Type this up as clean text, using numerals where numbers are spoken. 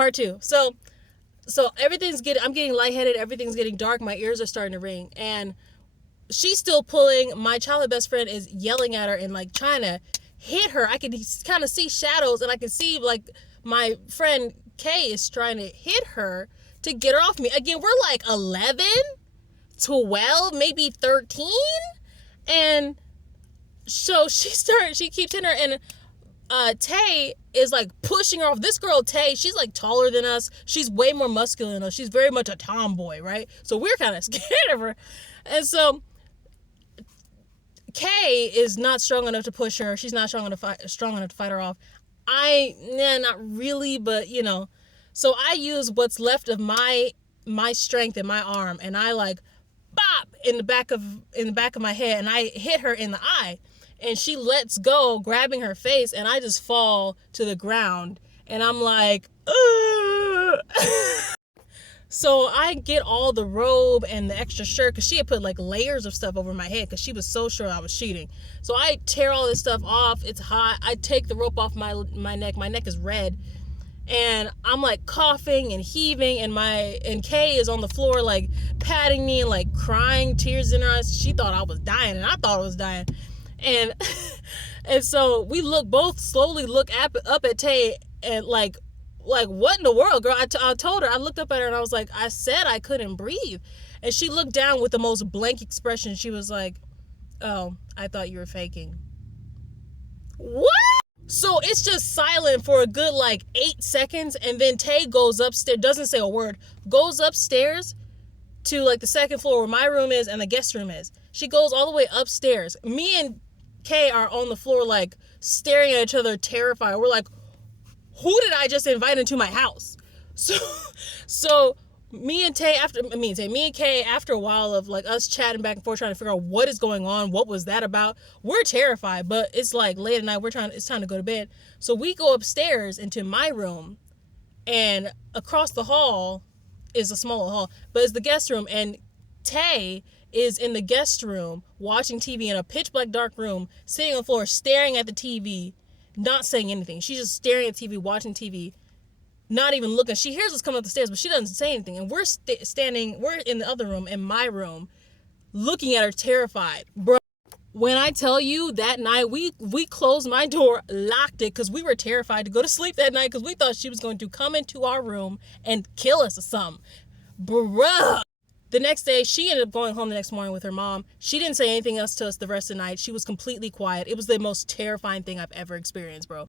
Part two. So I'm getting lightheaded. Everything's getting dark. My ears are starting to ring, and she's still pulling. My childhood best friend is yelling at her and like trying to hit her. I can kind of see shadows, and I can see like my friend Kay is trying to hit her to get her off me. Again, we're like 11, 12, maybe 13, and so she keeps hitting her, and Tay is like pushing her off. This girl Tay, she's like taller than us. She's way more muscular than us. She's very much a tomboy, right? So we're kind of scared of her, and so Kay is not strong enough to push her. She's not strong enough to fight her off. Not really, but you know. So I use what's left of my strength in my arm, and I like bop in the back of my head, and I hit her in the eye, and she lets go, grabbing her face, and I just fall to the ground, and I'm like, So I get all the robe and the extra shirt, because she had put like layers of stuff over my head because she was so sure I was cheating. So I tear all this stuff off. It's hot. I take the rope off my neck. My neck is red. And I'm like coughing and heaving, and Kay is on the floor like patting me and like crying, tears in her eyes. She thought I was dying, and I thought I was dying. And and so we both slowly look up at Tay, and like what in the world, girl? I told her, I looked up at her and I was like, I said I couldn't breathe. And she looked down with the most blank expression. She was like, oh, I thought you were faking. What? So it's just silent for a good like 8 seconds, and then Tay goes upstairs, doesn't say a word, goes upstairs to like the second floor where my room is and the guest room is. She goes all the way upstairs. Me and Kay are on the floor like staring at each other, terrified. We're like, who did I just invite into my house? So me and Kay, after a while of like us chatting back and forth, trying to figure out what is going on, what was that about, we're terrified, but it's like late at night, it's time to go to bed. So we go upstairs into my room, and across the hall is a smaller hall, but it's the guest room, and Tay is in the guest room watching TV in a pitch black dark room, sitting on the floor staring at the TV, not saying anything. She's just staring at TV, watching TV, not even looking. She hears us coming up the stairs, but she doesn't say anything. And we're we're in the other room, in my room, looking at her terrified. Bro, when I tell you that night, we closed my door, locked it, because we were terrified to go to sleep that night, because we thought she was going to come into our room and kill us or something. Bruh. The next day, she ended up going home the next morning with her mom. She didn't say anything else to us the rest of the night. She was completely quiet. It was the most terrifying thing I've ever experienced, bro.